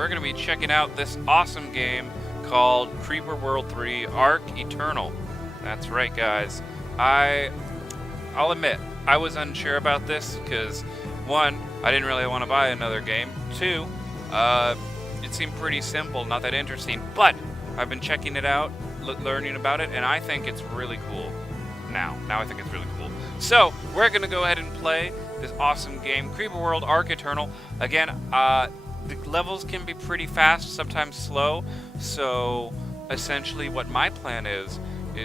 we're going to be checking out this awesome game called Creeper World 3 Ark Eternal. That's right, guys. I'll admit, I was unsure about this because, one, I didn't really want to buy another game. Two, it seemed pretty simple, not that interesting, but I've been checking it out, learning about it, and I think it's really cool. Now I think it's really cool. So, we're going to go ahead and play this awesome game, Creeper World Ark Eternal. Again, the levels can be pretty fast, sometimes slow, so essentially what my plan is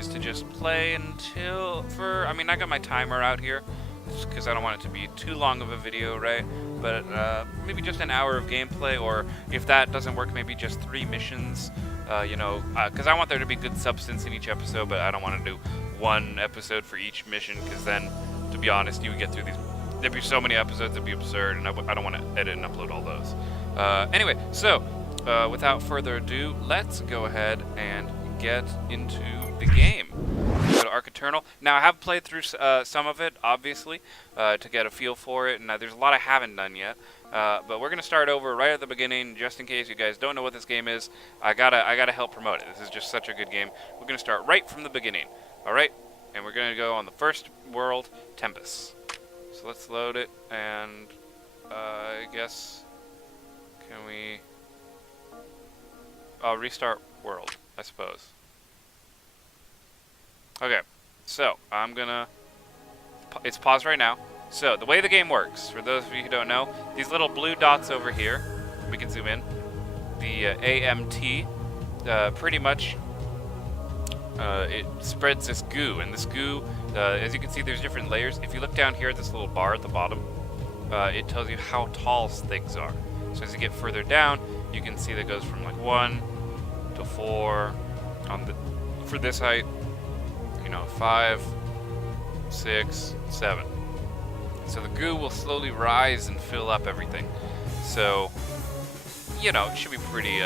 to just play until, I got my timer out here, because I don't want it to be too long of a video, right? But maybe just an hour of gameplay, or if that doesn't work, maybe just 3 missions, because I want there to be good substance in each episode, but I don't want to do 1 episode for each mission, because then, to be honest, you would get through these, there'd be so many episodes, it'd be absurd, and I don't want to edit and upload all those. Anyway, so, without further ado, let's go ahead and get into the game. Go to Ark Eternal. Now, I have played through some of it, obviously, to get a feel for it, and there's a lot I haven't done yet. But we're gonna start over right at the beginning, just in case you guys don't know what this game is. I gotta help promote it. This is just such a good game. We're gonna start right from the beginning. All right, and we're gonna go on the first world, Tempest. So let's load it, and I guess can we? I'll restart world, I suppose. Okay, so I'm gonna, it's paused right now. So the way the game works, for those of you who don't know, these little blue dots over here, we can zoom in, the AMT, pretty much, it spreads this goo, and this goo, as you can see, there's different layers. If you look down here at this little bar at the bottom, it tells you how tall things are. So as you get further down, you can see that it goes from like 1 to 4 on the, for this height, 5, 6, 7. So the goo will slowly rise and fill up everything. So, it should be pretty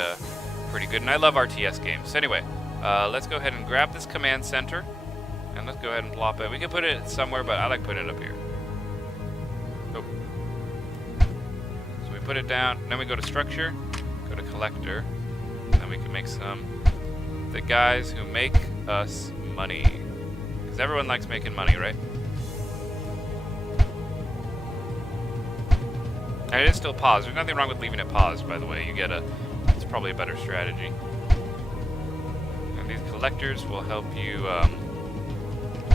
good. And I love RTS games. So anyway, let's go ahead and grab this command center, and let's go ahead and plop it. We can put it somewhere, but I like putting it up here. Oh. So we put it down, then we go to structure, go to collector, and then we can make the guys who make us money. Because everyone likes making money, right? And it is still paused. There's nothing wrong with leaving it paused, by the way. It's probably a better strategy. And these collectors will help you a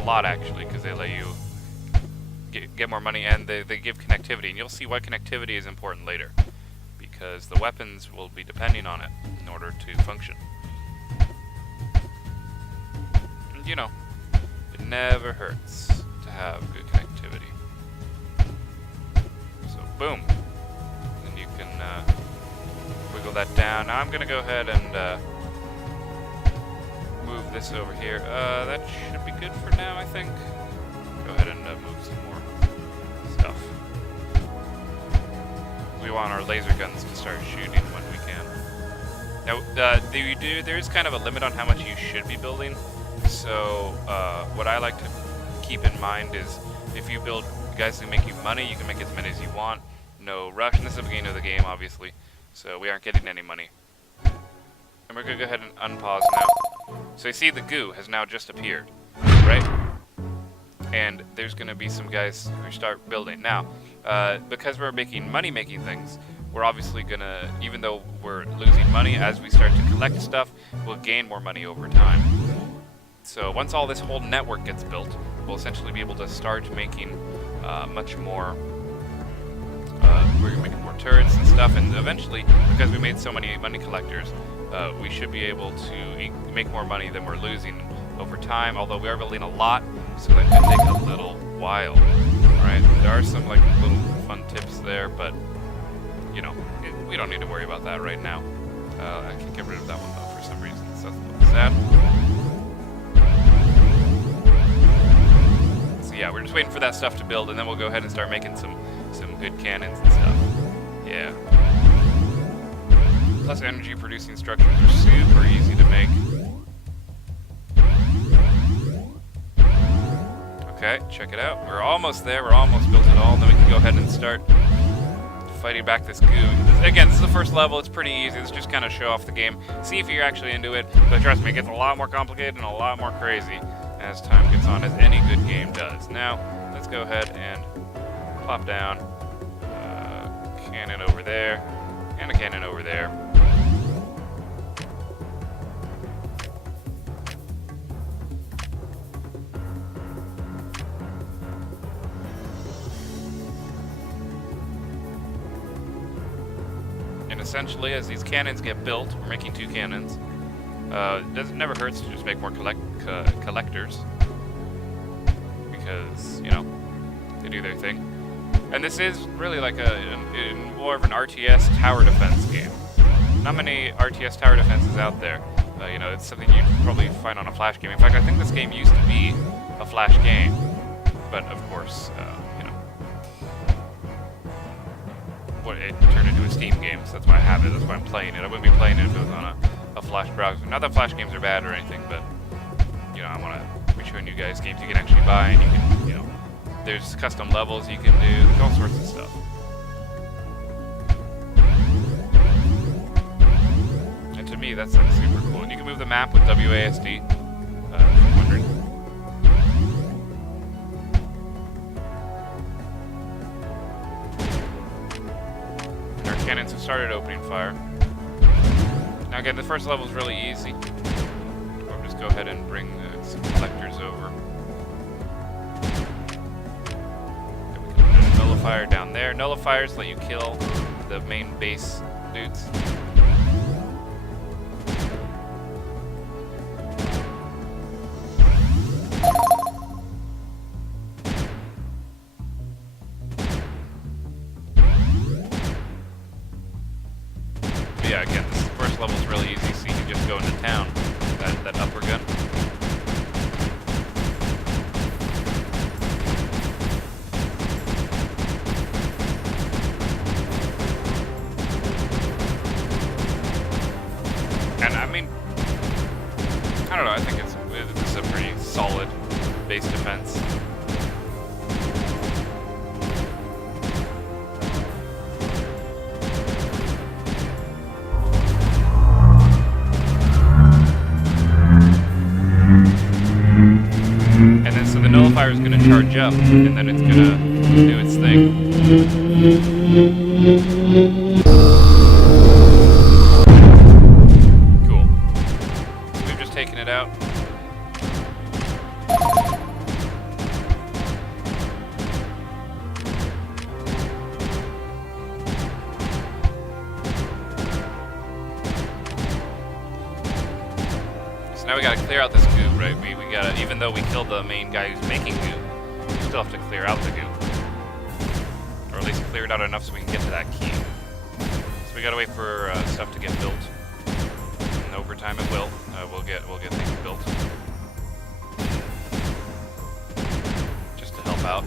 lot, actually, because they let you get more money, and they give connectivity. And you'll see why connectivity is important later, because the weapons will be depending on it in order to function. And, it never hurts to have good connectivity. So, boom. And you can wiggle that down. Now I'm going to go ahead and move this over here. That should be good for now, I think. Go ahead and move some more stuff. We want our laser guns to start shooting when we can. Now, there is kind of a limit on how much you should be building. So, what I like to keep in mind is, if you build guys who make you money, you can make as many as you want. No rush. And this is the beginning of the game, obviously, so we aren't getting any money. And we're going to go ahead and unpause now. So you see the goo has now just appeared, right? And there's going to be some guys who start building. Now, because we're making money-making things, we're obviously going to, even though we're losing money, as we start to collect stuff, we'll gain more money over time. So once all this whole network gets built, we'll essentially be able to start making much more, we're going to make more turrets and stuff, and eventually, because we made so many money collectors, we should be able to make more money than we're losing over time, although we are building a lot, so that could take a little while. Alright, there are some little fun tips there, but, we don't need to worry about that right now. I can get rid of that one, though, for some reason, so that's a little sad. Yeah, we're just waiting for that stuff to build, and then we'll go ahead and start making some good cannons and stuff. Yeah. Plus, energy producing structures are super easy to make. Okay, check it out. We're almost there. We're almost built it all. Then we can go ahead and start fighting back this goo. Again, this is the first level. It's pretty easy. Let's just kind of show off the game. See if you're actually into it. But trust me, it gets a lot more complicated and a lot more crazy as time gets on, as any good game does. Now, let's go ahead and plop down. Cannon over there. And a cannon over there. And essentially, as these cannons get built, we're making 2 cannons. It never hurts to just make more collectors. Because, you know, they do their thing. And this is really like more of an RTS tower defense game. Not many RTS tower defenses out there. You know, it's something you'd probably find on a Flash game. In fact, I think this game used to be a Flash game. But, of course, you know, it turned into a Steam game, so that's why I have it. That's why I'm playing it. I wouldn't be playing it if it was on a Flash browser. Not that Flash games are bad or anything, but, you know, I want to be showing you guys games you can actually buy and you can, you know, there's custom levels you can do, there's all sorts of stuff. And to me, that's like super cool. And you can move the map with WASD, if you're wondering. And our cannons have started opening fire. Now again, the first level is really easy. I'll just go ahead and bring some collectors over. Nullifier down there. Nullifiers let you kill the main base dudes. But yeah, again, this first level is really easy, so you can just go into town. That upper gun. And I mean, I don't know, I think it's a pretty solid base defense. And then so the nullifier is going to charge up, and then it's going to do its thing. Taking it out. So now we gotta clear out this goo, right? We gotta, even though we killed the main guy who's making goo, we still have to clear out the goo. Or at least clear it out enough so we can get to that key. So we gotta wait for stuff to get built. Over time it will. We'll get things built. Just to help out.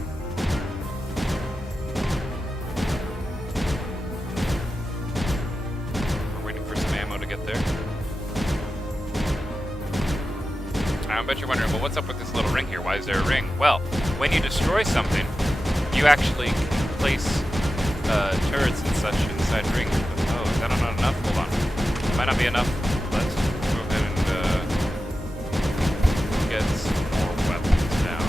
We're waiting for some ammo to get there. I bet you're wondering, well, what's up with this little ring here? Why is there a ring? Well, when you destroy something, you actually can place turrets and such inside rings. Oh, is that not enough? Hold on. Might not be enough. Let's go ahead and get some more weapons down.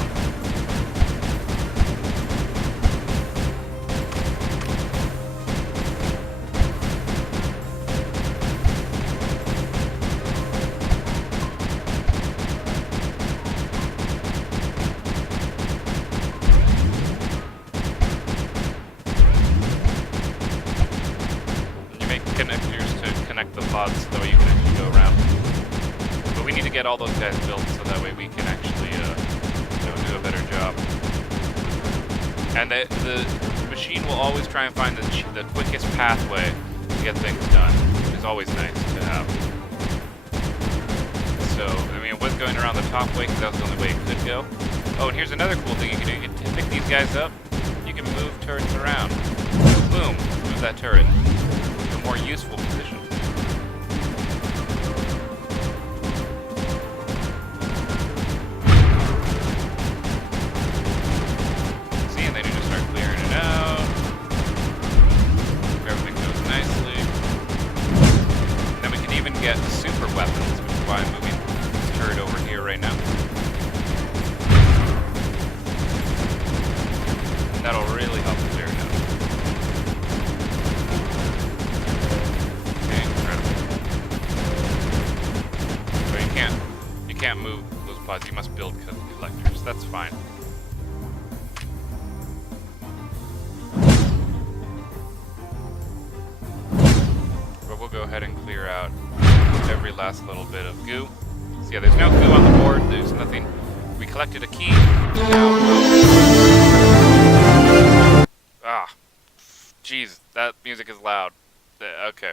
You make connectors to connect the pods so that way you can actually go around. But we need to get all those guys built so that way we can actually do a better job. And the machine will always try and find the quickest pathway to get things done, which is always nice to have. So, I mean, it was going around the top way because that was the only way it could go. Oh, and here's another cool thing you can do. You can pick these guys up. You can move turrets around. Boom. Move that turret to a more useful position. See, and then you just start clearing it out. get super weapons, which is why I'm moving this turret over here right now. And that'll really help this area out. Okay, incredible. So you can't move those pods. You must build collectors. That's fine. But we'll go ahead and clear out every last little bit of goo. So yeah, there's no goo on the board. There's nothing. We collected a key. Now, ah, jeez, that music is loud. Okay.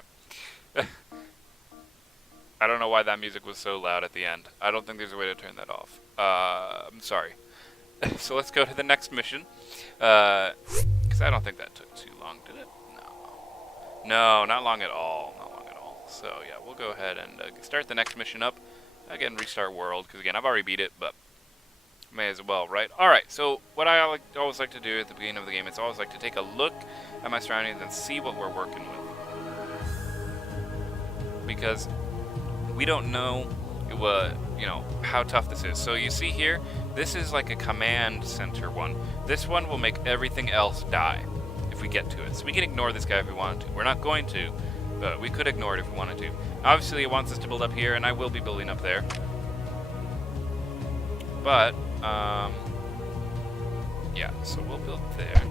I don't know why that music was so loud at the end. I don't think there's a way to turn that off. I'm sorry. So let's go to the next mission. Because I don't think that took too long, did it? No, not long at all. Not long at all. So yeah, we'll go ahead and start the next mission up. Again, restart world, because again, I've already beat it, but may as well, right? Alright, so what I always like to do at the beginning of the game, it's always like to take a look at my surroundings and see what we're working with. Because we don't know, you know, how tough this is. So you see here, this is like a command center one. This one will make everything else die if we get to it. So we can ignore this guy if we wanted to. We're not going to, but we could ignore it if we wanted to. Obviously, it wants us to build up here, and I will be building up there. But, yeah, so we'll build there.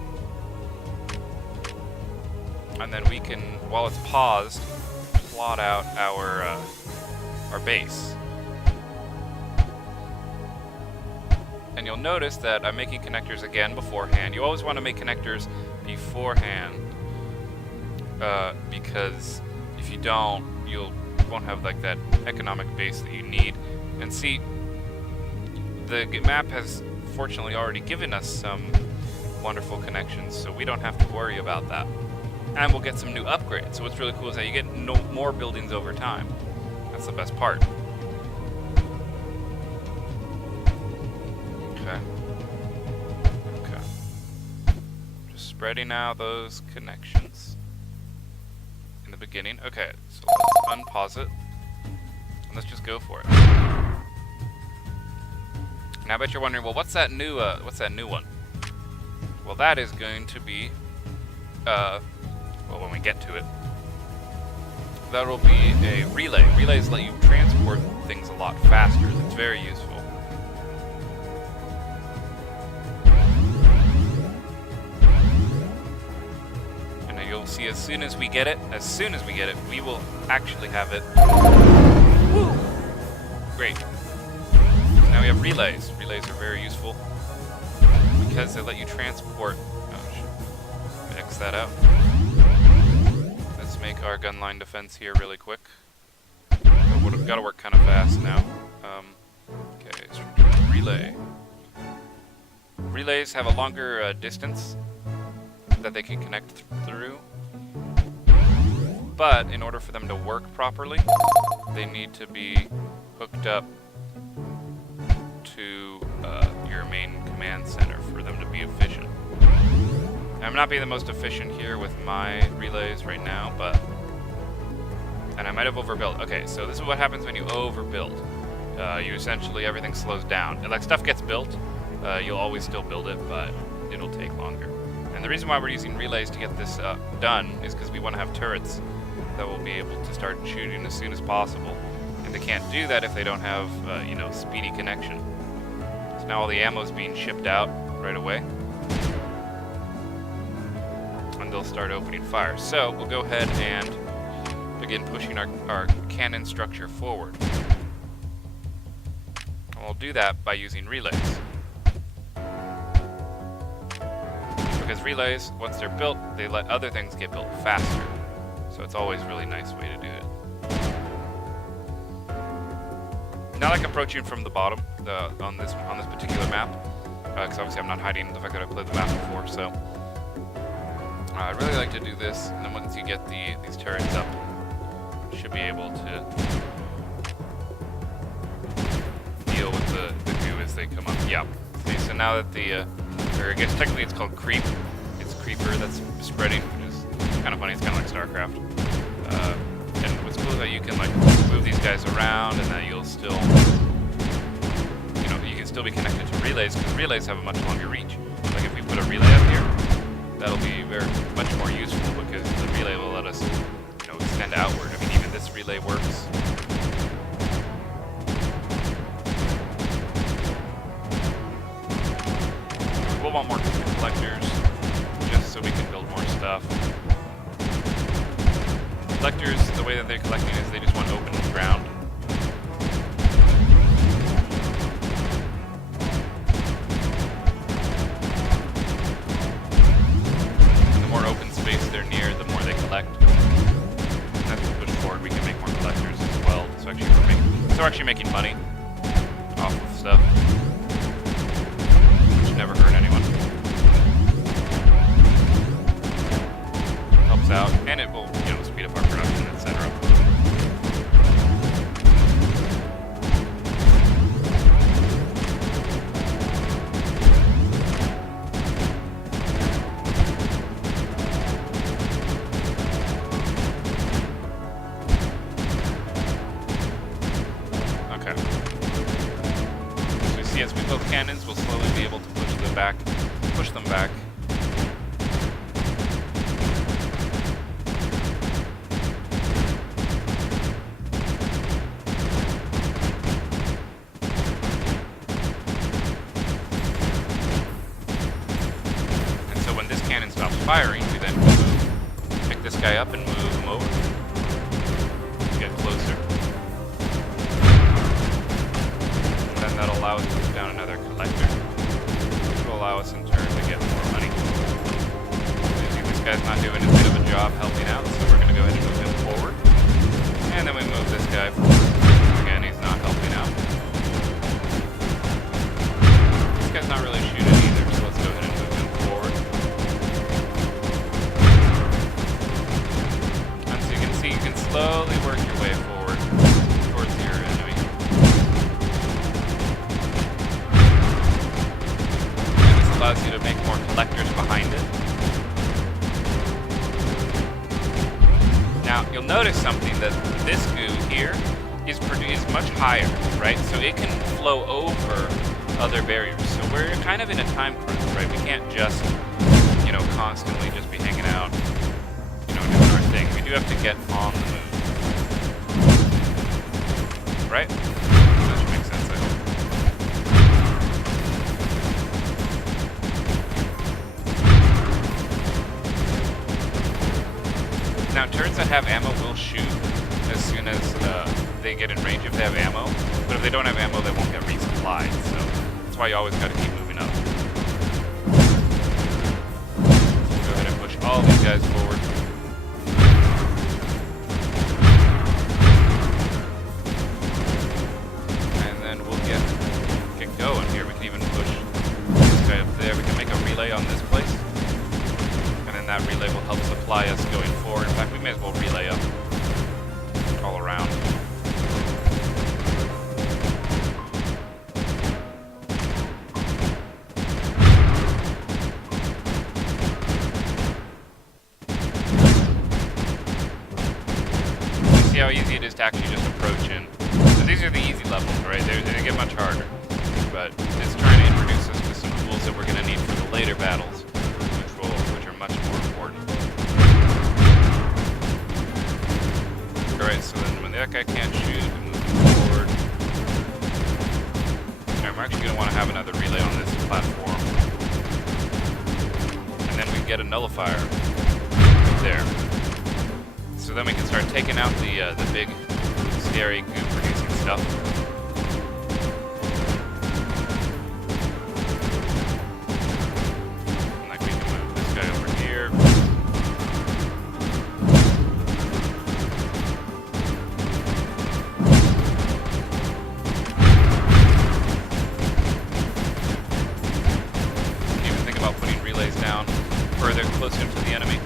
And then we can, while it's paused, plot out our base. And you'll notice that I'm making connectors again beforehand. You always want to make connectors beforehand, because if you don't, you won't have like that economic base that you need. And see, the map has fortunately already given us some wonderful connections, so we don't have to worry about that. And we'll get some new upgrades. So what's really cool is that you get more buildings over time. That's the best part. Okay. Okay. Just spreading out those connections in the beginning. Okay, so let's unpause it. And let's just go for it. Now I bet you're wondering, well, what's that new one? Well, that is going to be, well, when we get to it, that'll be a relay. Relays let you transport things a lot faster. It's very useful. And you'll see as soon as we get it, we will actually have it. Woo! Great. So now we have relays. Relays are very useful because they let you transport. Oh, X that out. Let's make our gun line defense here really quick. We've got to work kind of fast now. Okay, relay. Relays have a longer distance that they can connect through, but in order for them to work properly, they need to be hooked up to your main command center for them to be efficient. I'm not being the most efficient here with my relays right now, but... And I might have overbuilt. Okay, so this is what happens when you overbuild. You essentially, everything slows down. And like, stuff gets built, you'll always still build it, but it'll take longer. And the reason why we're using relays to get this done is because we want to have turrets that will be able to start shooting as soon as possible. And they can't do that if they don't have, you know, speedy connection. So now all the ammo is being shipped out right away. And they'll start opening fire. So we'll go ahead and begin pushing our cannon structure forward. And we'll do that by using relays. Because relays, once they're built, they let other things get built faster. So it's always a really nice way to do it. Not like approaching from the bottom on this particular map, because obviously I'm not hiding the fact that I've played the map before. So I'd really like to do this, and then once you get these turrets up, you should be able to deal with the goo as they come up. Yeah. See, so now that or I guess technically it's called creep. It's creeper that's spreading, which is kind of funny. It's kind of like StarCraft. And what's cool is that you can like move guys around, and that you'll still, you can still be connected to relays, because relays have a much longer reach. Like if we put a relay up here, that'll be much more useful, because the relay will let us, extend outward. I mean, even this relay works. We'll want more collectors, just so we can build more stuff. Collectors, the way that they're collecting is they just want open ground. And the more open space they're near, the more they collect. And as we push forward, we can make more collectors as well. So we're actually making money off of stuff. Which never hurt anyone. Helps out, and it will, speed up our production, etc. Okay. So you see, as we build cannons, we'll slowly be able to push them back. Firing, we then pick this guy up and move him over. Get closer. And then that'll allow us to move down another collector, which will allow us in turn to get more money. I think this guy's not doing as good of a job helping out, so we're going to go ahead and move him forward. And then we move this guy forward. Again, he's not helping out. This guy's not really shooting either, so let's go ahead and move him forward. You can slowly work your way forward towards your enemy. And this allows you to make more collectors behind it. Now, you'll notice something, that this goo here is much higher, right? So it can flow over other barriers. So we're kind of in a time crunch, right? We can't just, constantly just be hanging out, doing our thing. We do have to get on the move. Right? That should make sense, I hope. Now, turrets that have ammo will shoot as soon as they get in range if they have ammo. But if they don't have ammo, they won't get resupplied. So that's why you always got to keep moving up. Go ahead and push all these guys forward. On this place, and then that relay will help supply us going forward. In fact, we may as well relay up all around. See how easy it is to actually just approach in. So these are the easy levels, right? They get much harder, but it's trying to introduce us to some tools that we're going to need for the later battles, which are much more important. Alright, so then when that guy can't shoot, we move him forward. And we're actually going to want to have another relay on this platform. And then we get a nullifier there. So then we can start taking out the big, scary goo-producing stuff. Closer to the enemy.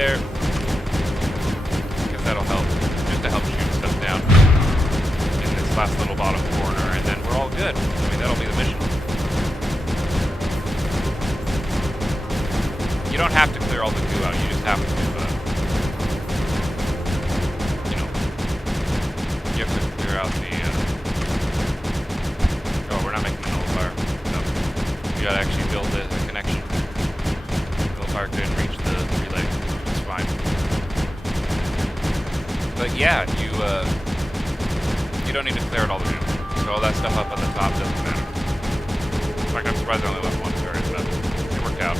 there, because that'll help, just to help shoot stuff down in this last little bottom corner, and then we're all good. I mean, that'll be the mission. You don't have to clear all the goo out, you just have to, you know, you have to clear out the, oh, we're not making a nullifier. No. You gotta actually build the connection. Nullifier couldn't reach the relay, which is fine. But yeah, you don't need to clear out all the goo. So all that stuff up on the top doesn't matter. In fact, I'm surprised I only left one turret, but it worked out.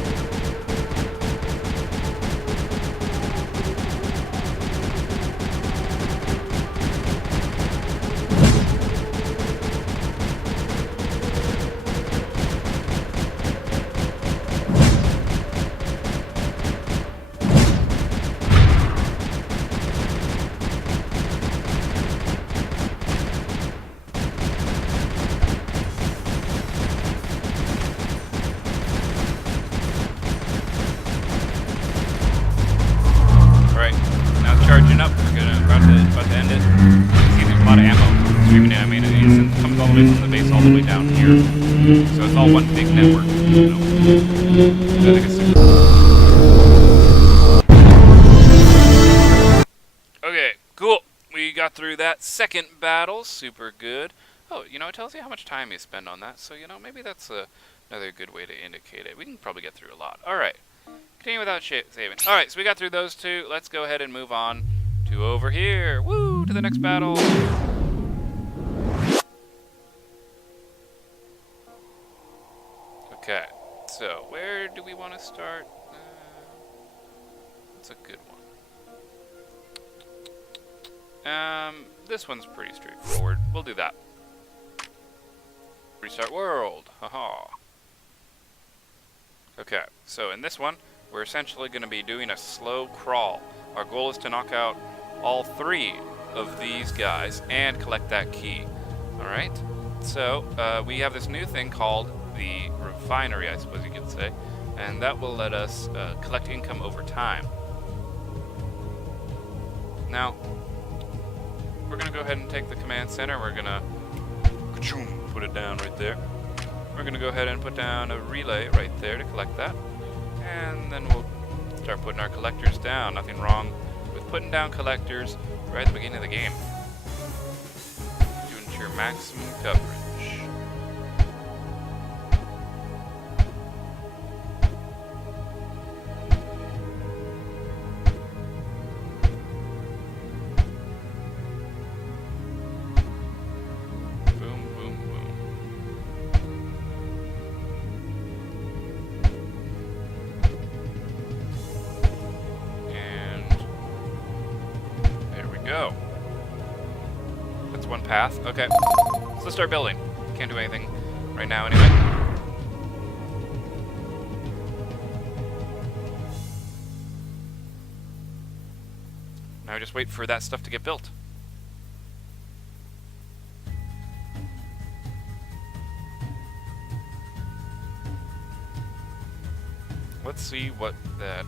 Charging up, we're about to end it. See, there's a lot of ammo streaming in. I mean, it comes all the way from the base all the way down here. So it's all one big network. You know? I think it's super. Okay, cool. We got through that second battle. Super good. Oh, you know, it tells you how much time you spend on that. So, you know, maybe that's another good way to indicate it. We can probably get through a lot. Alright. Continue without saving. Alright, so we got through those two. Let's go ahead and move on to over here. Woo! To the next battle. Okay, so where do we want to start? That's a good one. This one's pretty straightforward. We'll do that. Restart world. Haha. Okay, so in this one, we're essentially going to be doing a slow crawl. Our goal is to knock out all 3 of these guys and collect that key. Alright? So, we have this new thing called the refinery, I suppose you could say. And that will let us collect income over time. Now, we're going to go ahead and take the command center. We're going to put it down right there. We're going to go ahead and put down a relay right there to collect that. And then we'll start putting our collectors down. Nothing wrong with putting down collectors right at the beginning of the game to ensure maximum coverage. Go. That's one path. Okay. So let's start building. Can't do anything right now anyway. Now just wait for that stuff to get built. Let's see what that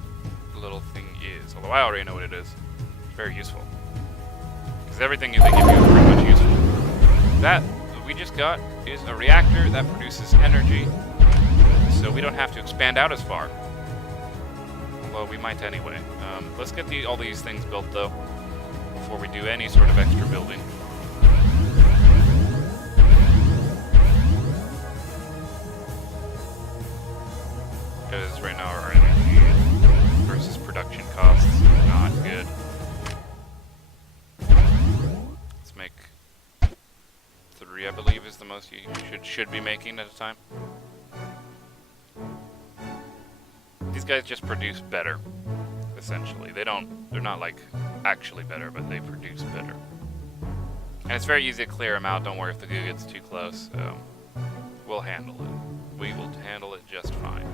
little thing is. Although I already know what it is. It's very useful. Because everything they give you is pretty much useful. That we just got is a reactor that produces energy, so we don't have to expand out as far. Well, we might anyway. Let's get all these things built, though, before we do any sort of extra building. Because right now our energy versus production costs is not good. Make 3, I believe, is the most you should be making at a time. These guys just produce better, essentially. They're not like actually better, but they produce better. And it's very easy to clear them out. Don't worry if the goo gets too close. We'll handle it. We will handle it just fine.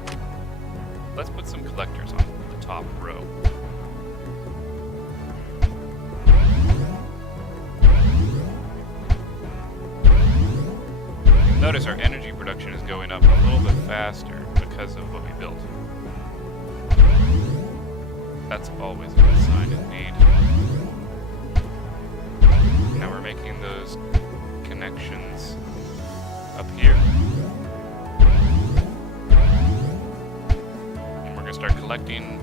Let's put some collectors on the top row. Notice our energy production is going up a little bit faster because of what we built. That's always a good sign indeed. Now we're making those connections up here. And we're gonna start collecting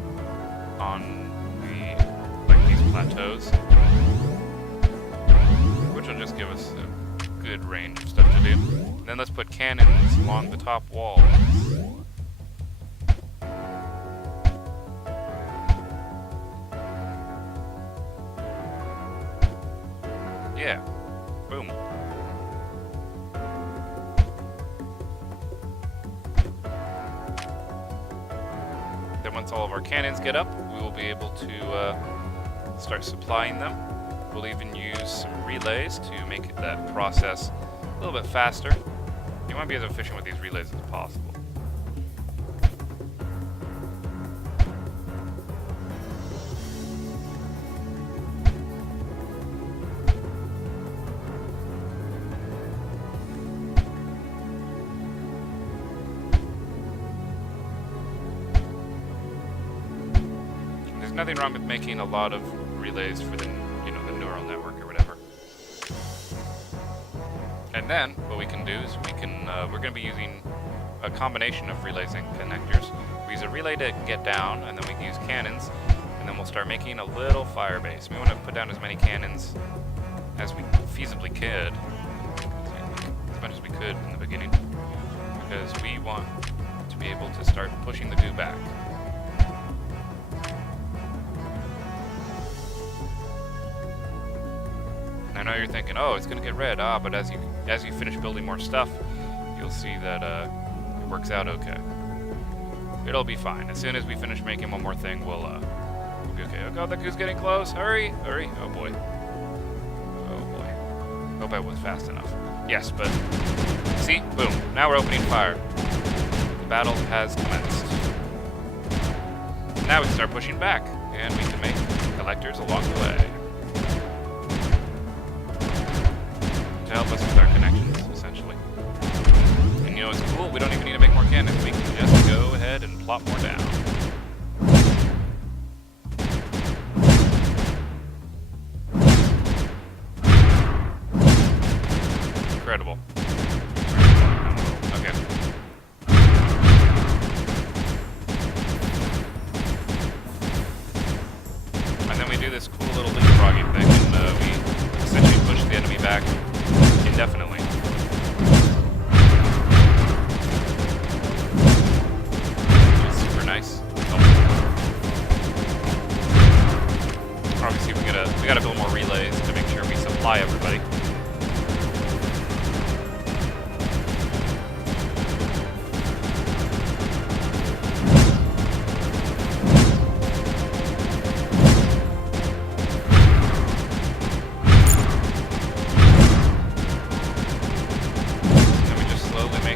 on these plateaus, which will just give us a good range of stuff to do. And then let's put cannons along the top walls. Yeah. Boom. Then once all of our cannons get up, we will be able to start supplying them. We'll even use some relays to make that process a little bit faster. You want to be as efficient with these relays as possible. There's nothing wrong with making a lot of relays for the the neural network or whatever. And then what we can do is we're going to be using a combination of relays and connectors. We use a relay to get down, and then we can use cannons, and then we'll start making a little fire base. We want to put down as many cannons as we feasibly could, as much as we could in the beginning, because we want to be able to start pushing the goo back. I know you're thinking, oh, it's going to get red. But as you finish building more stuff, you'll see that it works out okay. It'll be fine. As soon as we finish making one more thing, we'll be okay. Oh god, the goo's getting close. Hurry, hurry. Oh boy. Oh boy. Hope I was fast enough. Yes, but see, boom. Now we're opening fire. The battle has commenced. Now we can start pushing back, and we can make collectors along the way to help us with our connections, essentially. And you know what's cool? We don't even need to make more cannons. We can just go ahead and plop more down. Incredible. Okay. And then we do this cool little leapfrogging thing, and we essentially push the enemy back indefinitely. Which is super nice. Obviously, we gotta build more relays to make sure we supply everybody.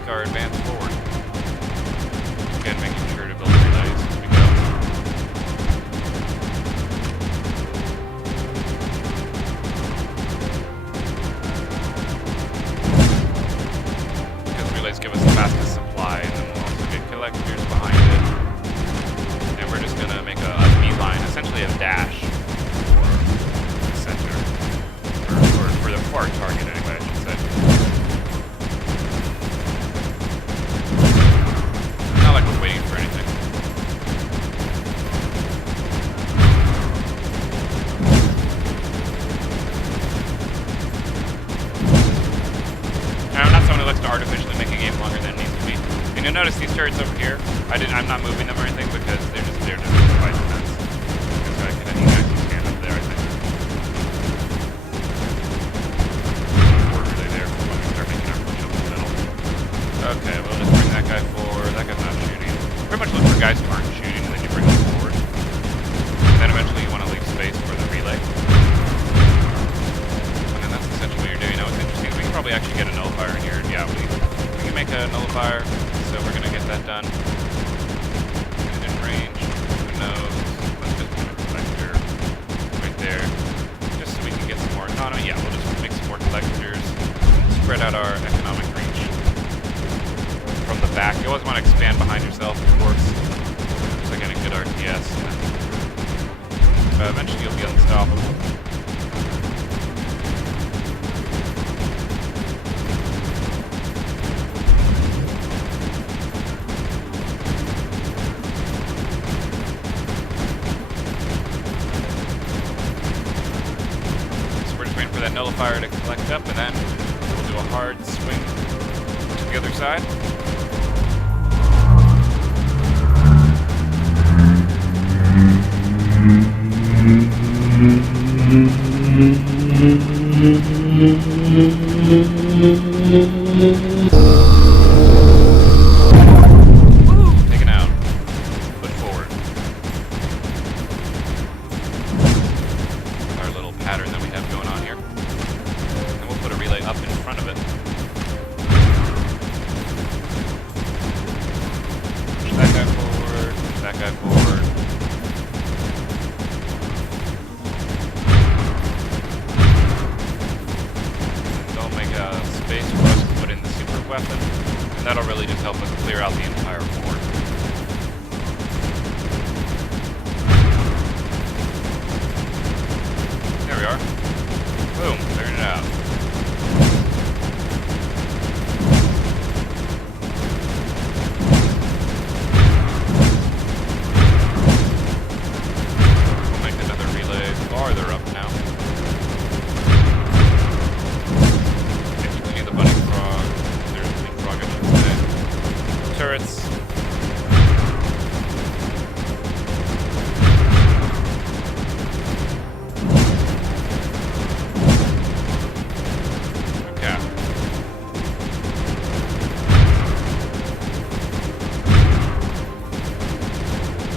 Our advance forward. Again, making sure to build relays as we go. Because relays give us the fastest supply, and then we'll also get collectors behind it. And we're just going to make a beeline, essentially a dash for the center. Or for our target, anyway, I should say. Not like we're waiting for anything. And I'm not someone who likes to artificially make a game longer than it needs to be. And you'll notice these turrets over here, I'm not moving them or anything because they're just by defense. So I can stand up there, I think. Or really there when we start making our push up the middle. Okay, we'll just bring that guy forward. That guy's not shooting. Pretty much look for guys who aren't shooting, and then you bring them forward. And then eventually you want to leave space for the relay. And then that's essentially what you're doing. Now what's interesting is we can probably actually get a nullifier in here. Yeah, we can make a nullifier, so we're going to get that done. And in range, who knows? Let's just put a collector right there. Just so we can get some more economy. Yeah, we'll just make some more collectors. Spread out our economic reach from the back. You always want to expand behind yourself, of course. So getting good RTS. Eventually you'll be unstoppable. So we're just waiting for that nullifier to collect up, and then we'll do a hard swing to the other side. Woo! Taken out. Push forward. Our little pattern that we have going on here. And we'll put a relay up in front of it. Push that guy forward. Push that guy forward. Space for us to put in the super weapon, and that'll really just help us clear out the entire board. There we are. Boom, clearing it out. We'll make another relay farther up now. Turrets. Okay.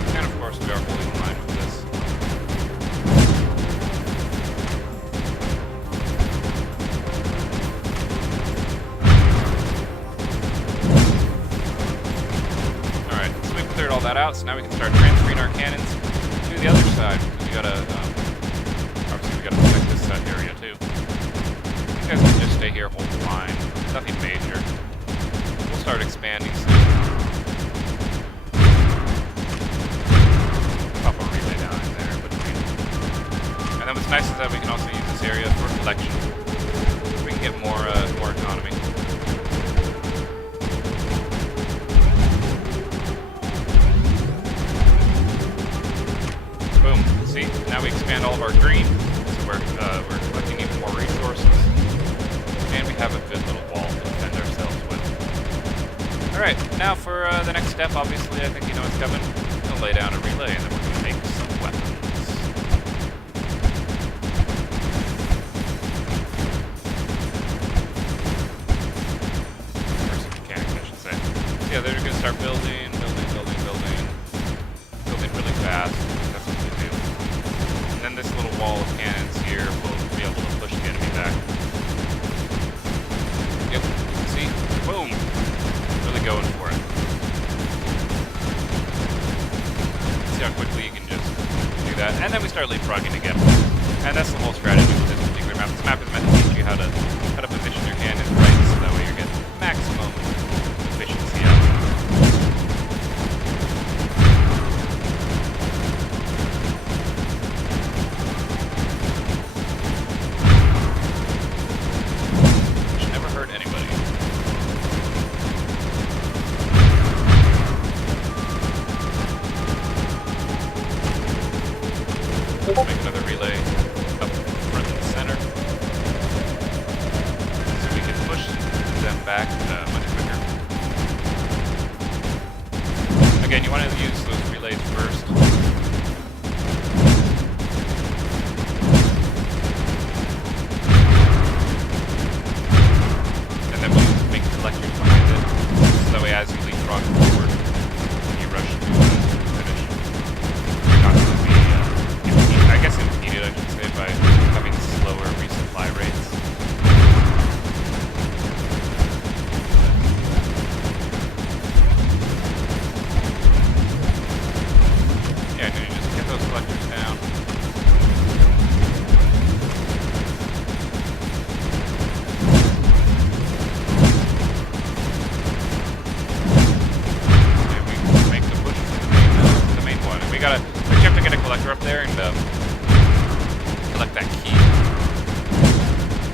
And of course we are holding the line with this. Cleared all that out, so now we can start transferring our cannons to the other side. Because we gotta, obviously we gotta protect this side area too. You guys can just stay here, hold the line. Nothing major. We'll start expanding soon. Pop a relay down in there between. And then what's nice is that we can also use this area for collection. We can get more economy. Boom. See, now we expand all of our green, so we're collecting even more resources, and we have a good little wall to defend ourselves with. Alright, now for the next step, obviously I think you know what's coming. We'll lay down a relay, and then we're going to make some weapons. Or some mechanics, I should say. Yeah, they're going to start building really fast. That's what they do. And then this little wall of cannons here will be able to push the enemy back. Yep. See? Boom! Really going for it. See how quickly you can just do that. And then we start leapfrogging again. And that's the whole strategy with this particular map. This map is meant to teach you how to position your cannons right, so that way you're getting maximum efficiency out of it. Make another relay up front and center, so we can push them back much quicker. Again, you want to use those relays first. And then we'll make collectors behind it, so that way as you leapfrog forward, when you rush to finish, you're not going to be I guess impeded, I should say, by having slower resupply rates. Yeah, can you just get those collectors down? And we make the push to the main one. And we have to get a collector up there, and collect that key.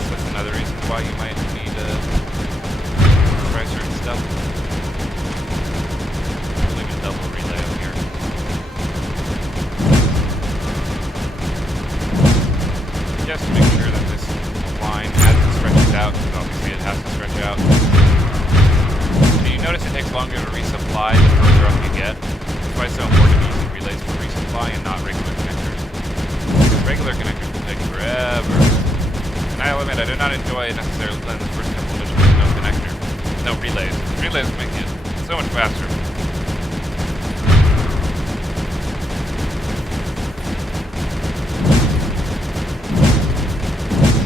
So that's another reason why you might need to try certain stuff. I'll leave a double relay up here. Just to make sure that this line, as it stretches out, because obviously it has to stretch out. Do you notice it takes longer to resupply the further up you get? That's why it's so important to be using relays for resupply and not regular connectors. Because regular connectors will take forever. And I'll admit, I do not enjoy necessarily playing the first couple missions with no connector. No relays. Relays make it so much faster.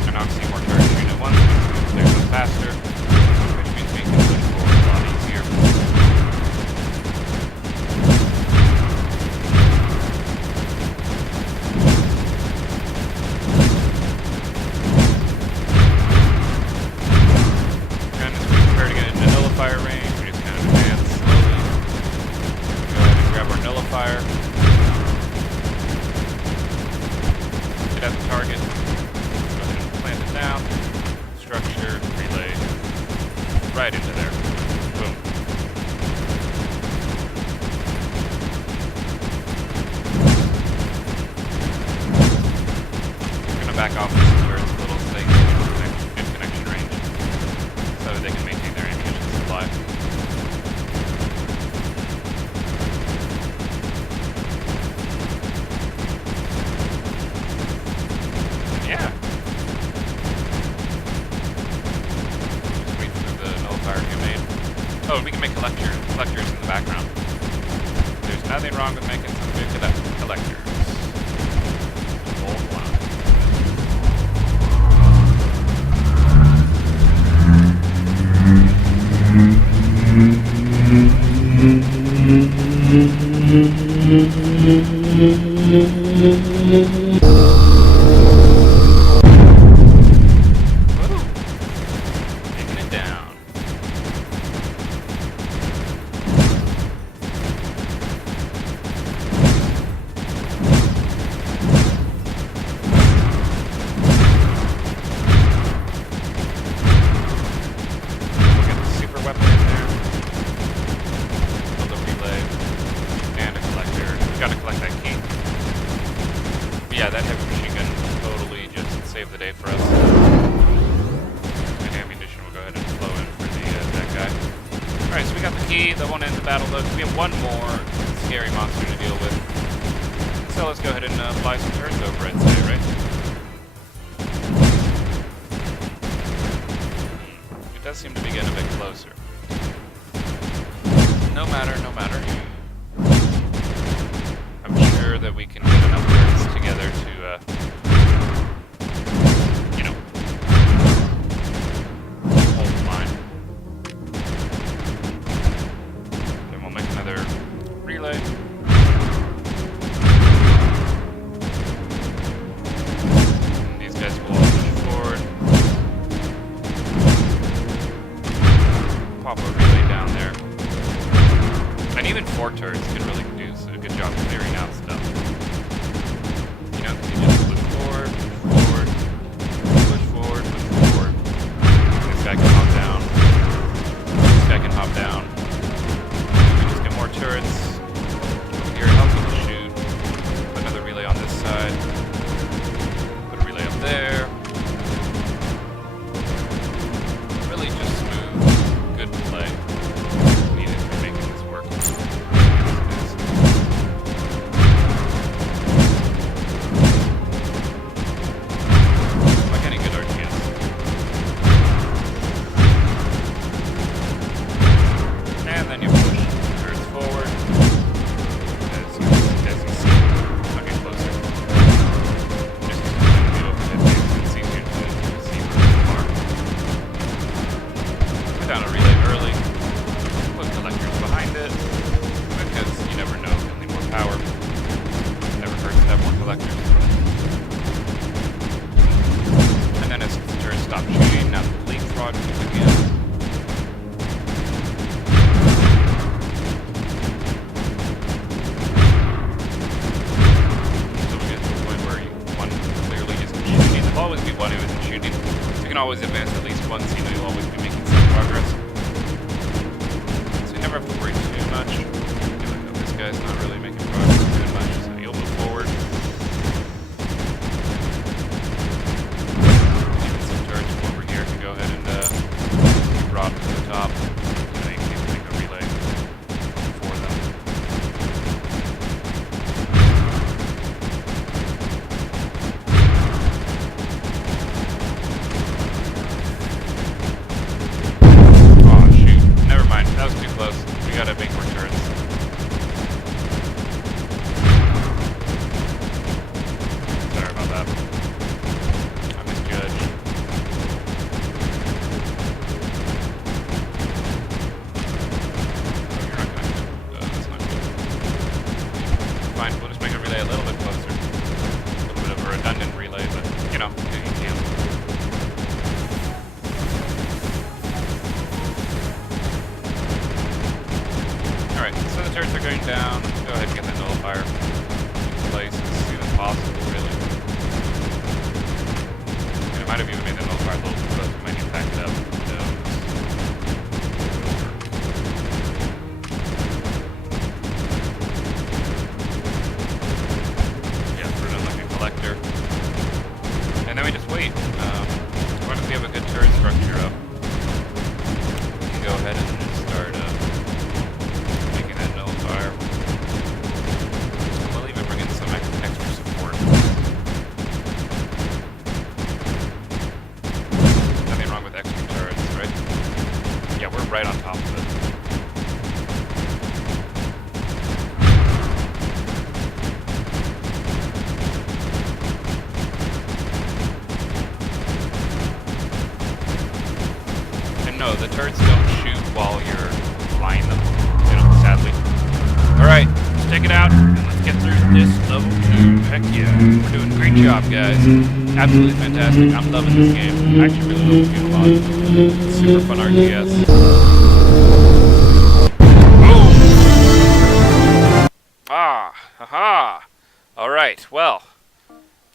And obviously more turrets shooting at once, which means clear them faster, which means we can push forward a lot easier. And as we prepare to get into nullifier range, we just kind of advance slowly. Go ahead and grab our nullifier. Get at the target. Go ahead and plant it down. Structure, relay, right into there. Boom. I'm gonna back off these turrets a little so they can get good connection range, so that they can maintain their ammunition supply. Yeah. Just wait for the nullifier to get made. Oh, and we can make collectors in the background. There's nothing wrong with making some good collectors. Hold on. Woo! Taking it down. We'll get the super weapon in there. Build a relay. And a collector. We gotta collect that key. But yeah, that heavy machine gun totally just saved the day for us. And ammunition will go ahead and flow in for that guy. Alright, so we got the key. That won't end the battle though. We have one more scary monster to deal with. So let's go ahead and fly some turrets over it today, right? It does seem to be getting a bit closer. No matter, no matter. I'm sure that we can get enough turrets together to, you know, hold the line. Then we'll make another relay. And these guys will all push forward. Pop a relay down there. And even 4 turrets can really do a good job clearing out stuff. You know, because you just push forward, push forward, push forward. This guy can hop down. This guy can hop down. We just get more turrets. Over here, helps people shoot. Put another relay on this side. Put a relay up there. Really just smooth, good play. Needed to be making this work. can always advance at least once, you know, you'll always be making some progress. So you never have to worry too much. I feel like, oh, this guy's not really making progress too much, so you'll move forward. Even some turrets from over here can go ahead and be brought to the top. You know, you can even make a relay for them. That was too close. We gotta make more turns. Sorry about that. I misjudged. Oh, you're not connected. That's not good. Fine, we'll just make a relay a little bit closer. A little bit of a redundant relay, but, you know, you can. Alright, so the turrets are going down. Go ahead and get the nullifier in place as soon as possible, really. And I might have even made the nullifier a little bit closer. We might need to pack it up. Yeah, put it in like a collector. And then we just wait. Once we have a good turret structure up, we can go ahead and just start nullifier. We'll even bring in some extra support. Nothing wrong with extra turrets, right? Yeah, we're right on top of it. And no, the turrets don't shoot while you're flying them. Sadly. Alright, let's take it out and let's get through this level 2. Heck yeah. We're doing a great job, guys. Absolutely fantastic. I'm loving this game. I actually really love this game a lot. It's super fun RTS. Boom! Ah, haha. Alright, well,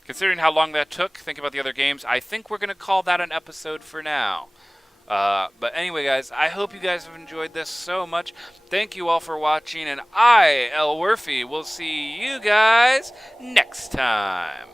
considering how long that took, think about the other games, I think we're going to call that an episode for now. But anyway, guys, I hope you guys have enjoyed this so much. Thank you all for watching, and I, Elwirfy, will see you guys next time.